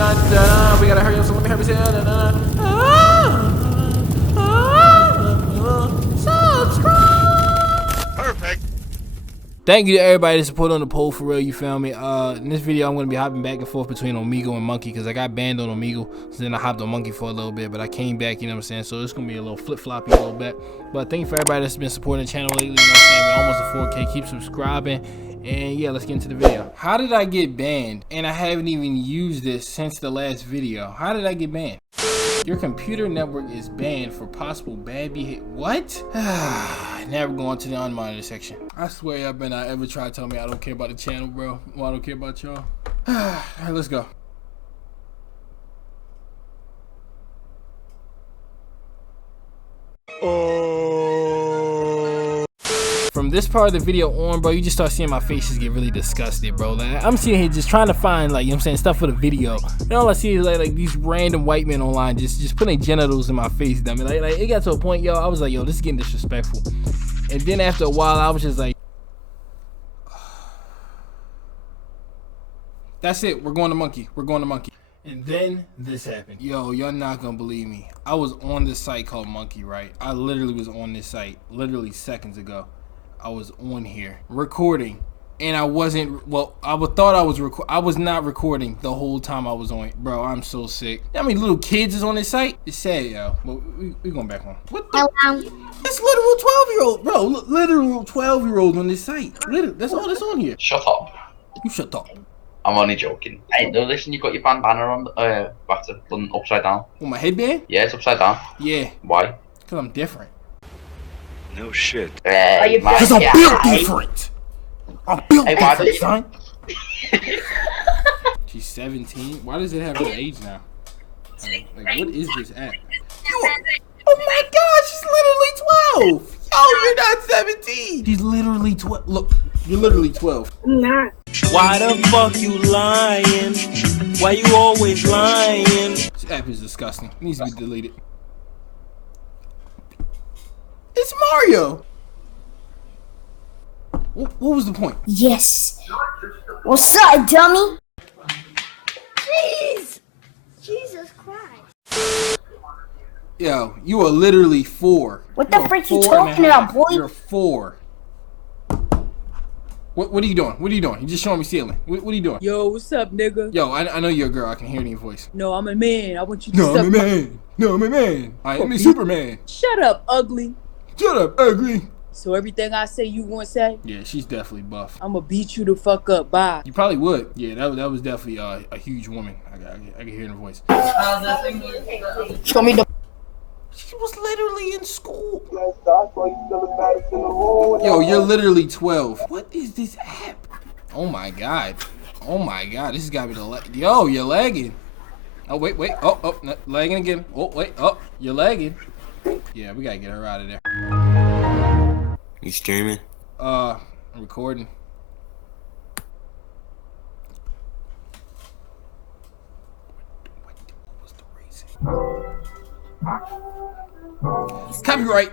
Dun, dun, we gotta hurry up, so let me hurry up. Subscribe! Perfect. Thank you to everybody that supported on the poll, for real, you feel me? In this video, I'm going to be hopping back and forth between Omegle and Monkey, because I got banned on Omegle, so then I hopped on Monkey for a little bit, but I came back, you know what I'm saying? So it's going to be a little flip-floppy a little bit. But thank you for everybody that's been supporting the channel lately, you know what I'm saying? We're almost at 4K, keep subscribing, and yeah, let's get into the video. How did I get banned? And I haven't even used this since the last video. How did I get banned? Your computer network is banned for possible bad behavior. What? Now we're going to the unmonitored section. I swear y'all better not ever try to tell me I don't care about the channel, bro. Well, I don't care about y'all. Alright, let's go. From this part of the video on, bro, you just start seeing my face just get really disgusted, bro. Like, I'm sitting here just trying to find, like, you know what I'm saying, stuff for the video. And all I see is like these random white men online just putting genitals in my face, dummy. Like it got to a point, yo, I was like, yo, this is getting disrespectful. And then after a while, I was just like, that's it, we're going to Monkey. We're going to Monkey. And then this happened. Yo, y'all not gonna believe me. I was on this site called Monkey, right? I literally was on this site, literally seconds ago. I was on here recording, and I wasn't, well, I thought I was I was not recording the whole time I was on it. Bro, I'm so sick. How many little kids is on this site? It's sad, yo. But we going back on. What the? It's literal 12-year-old, bro. Literal 12-year-olds on this site. Literally, that's all that's on here. Shut up. You shut up. I'm only joking. Hey, no, listen, you got your banner on, back to done upside down. Oh, my headband? Yeah, it's upside down. Yeah. Why? Because I'm different. No shit. Because I'm built different. I'm built different, son. She's 17. Why does it have her age now? Like, what is this app? Oh my God, she's literally 12. Yo, you're not 17. She's literally 12. Look, you're literally 12. I'm not. Why the fuck you lying? Why you always lying? This app is disgusting. It needs to be deleted. It's Mario. What was the point? Yes. What's up, dummy? Jeez. Jesus Christ. Yo, you are literally 4. What the frick you talking about, boy? You're 4. What are you doing? What are you doing? You just showing me ceiling. What are you doing? Yo, what's up, nigga? Yo, I know you're a girl. I can hear it in your voice. No, I'm a man. I want you to No, suck I'm a man. No, I'm a man. I am a Superman. Shut up, ugly. Shut up, ugly. So everything I say you gonna say? Yeah, she's definitely buff. I'ma beat you the fuck up. Bye. You probably would. Yeah, that was definitely a huge woman. I can hear in her voice. Show me the. She was literally in school. Yo, you're literally 12. What is this app? Oh my God. Oh my God. This has got to be the lag. Yo, you're lagging. Oh, wait. Oh, lagging again. Oh, wait. Oh, you're lagging. Yeah, we got to get her out of there. You streaming? I'm recording. What was the reason? Copyright.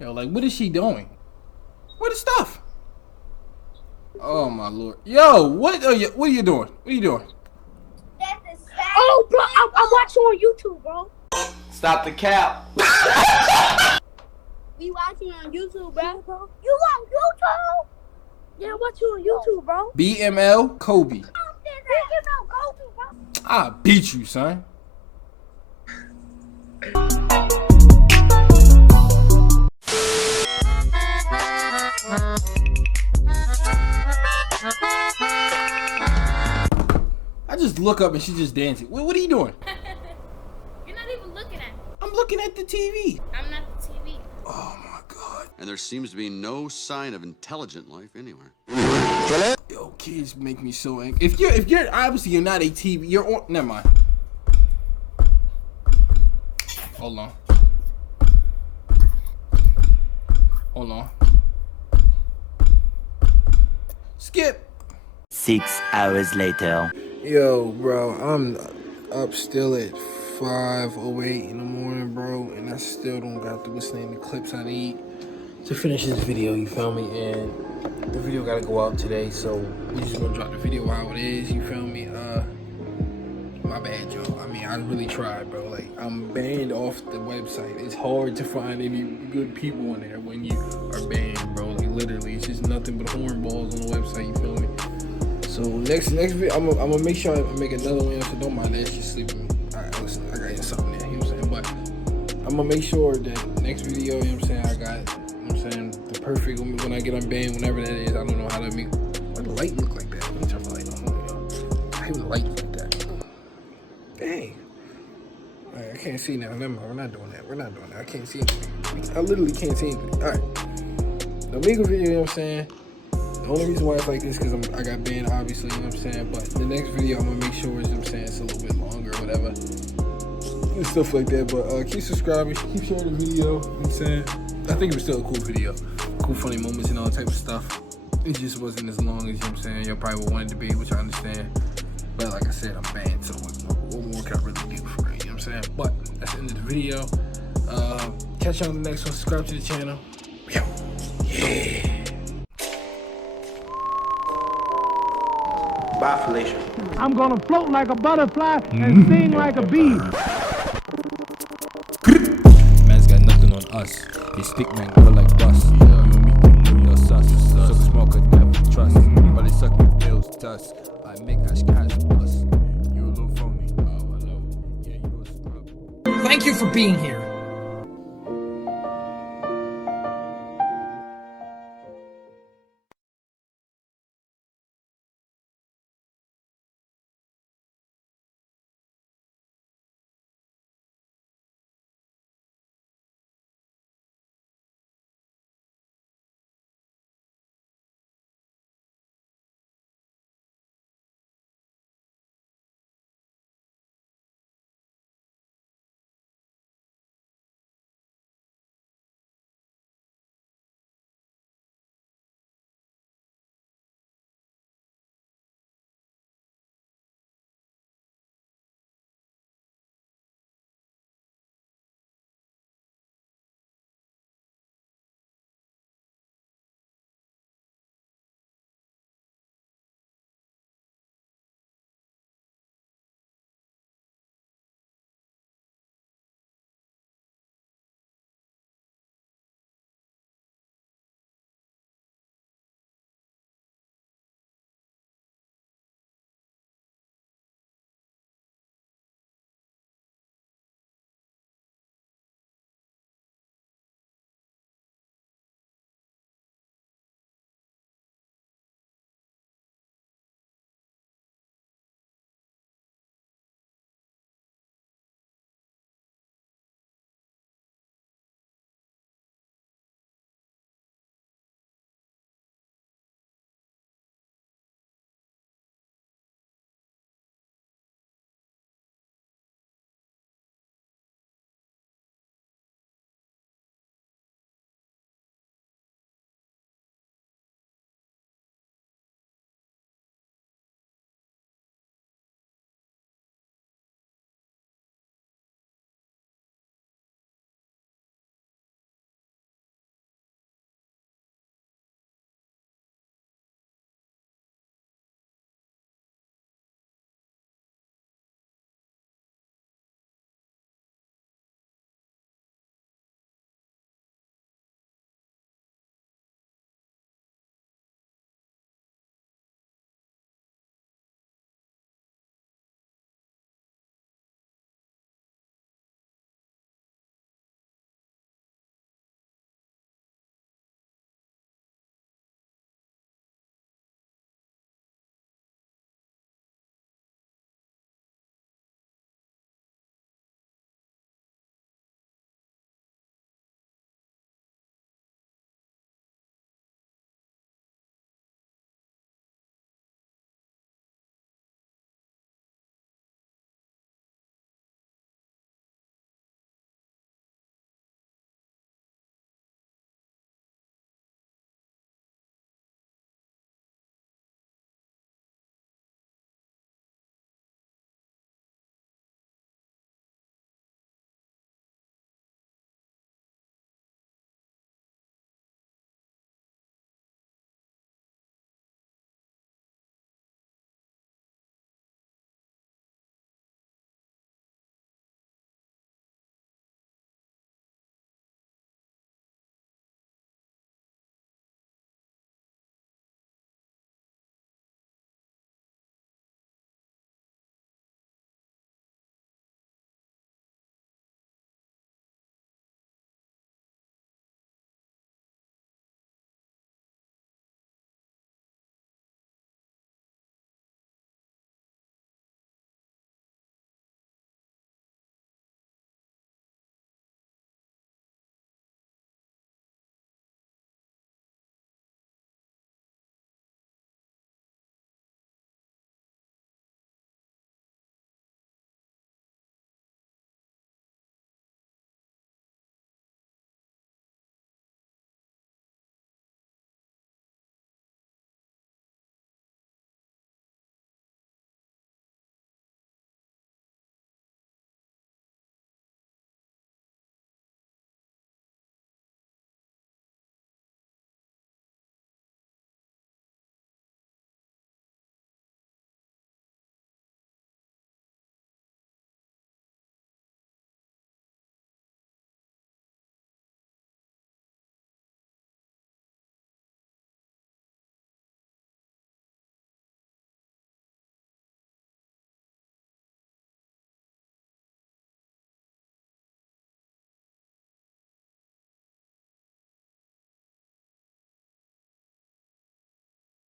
Yo, like, what is she doing? Where the stuff? Oh my Lord. Yo, what are you doing? What are you doing? Oh, bro, I'm watching on YouTube, bro. Stop the cap. We watching on YouTube, bro. You on YouTube? Yeah, I'm watching on YouTube, bro. BML Kobe. BML Kobe, bro. I beat you, son. I just look up and she's just dancing. What are you doing? You're not even looking at me. I'm looking at the TV. I'm not the TV. Oh my God. And there seems to be no sign of intelligent life anywhere. Yo, kids make me so angry. If you're obviously you're not a TV, you're on. Never mind. Hold on. Hold on. Skip. 6 hours later. Yo, bro, I'm up still at 5:08 in the morning, bro, and I still don't got to listening to clips I need. to finish this video, you feel me? And the video gotta go out today, so we just gonna drop the video how it is, you feel me? My bad, y'all. I mean, I really tried, bro. Like, I'm banned off the website. It's hard to find any good people on there when you are banned, bro. Like, literally, it's just nothing but hornballs on the website, you feel me? So next video, I'm gonna make sure I make another one, so don't mind that. She's sleeping. Alright, listen, I got something there, you know what I'm saying? But I'm gonna make sure that next video, you know what I'm saying, I got, you know what I'm saying, the perfect, when I get unbanned, whenever that is, I don't know how to make, why the light look like that? Let me turn the light on, y'all. I hate when the light like that. Dang. Alright, I can't see now. Never mind, we're not doing that. I can't see anything. I literally can't see anything. Alright. The Omegle video, you know what I'm saying? The only reason why it's like this is because I got banned, obviously, you know what I'm saying? But the next video, I'm going to make sure, you know what I'm saying, it's a little bit longer or whatever. And stuff like that. But keep subscribing, keep sharing the video, you know what I'm saying? I think it was still a cool video. Cool, funny moments and all type of stuff. It just wasn't as long as, you know what I'm saying, y'all probably would want it to be, which I understand. But like I said, I'm banned, so what more can I really do for it, you know what I'm saying? But that's the end of the video. Catch you on the next one. Subscribe to the channel. Yeah. Bye, Felicia. I'm gonna float like a butterfly and sing like a bee. Man's got nothing on us. His stick man go like dust. You and me, you know sus. So the smoker never trust. But they suck my bills dust. I make cash plus. You a little phony. Oh, hello. Yeah, you a scrub. Thank you for being here.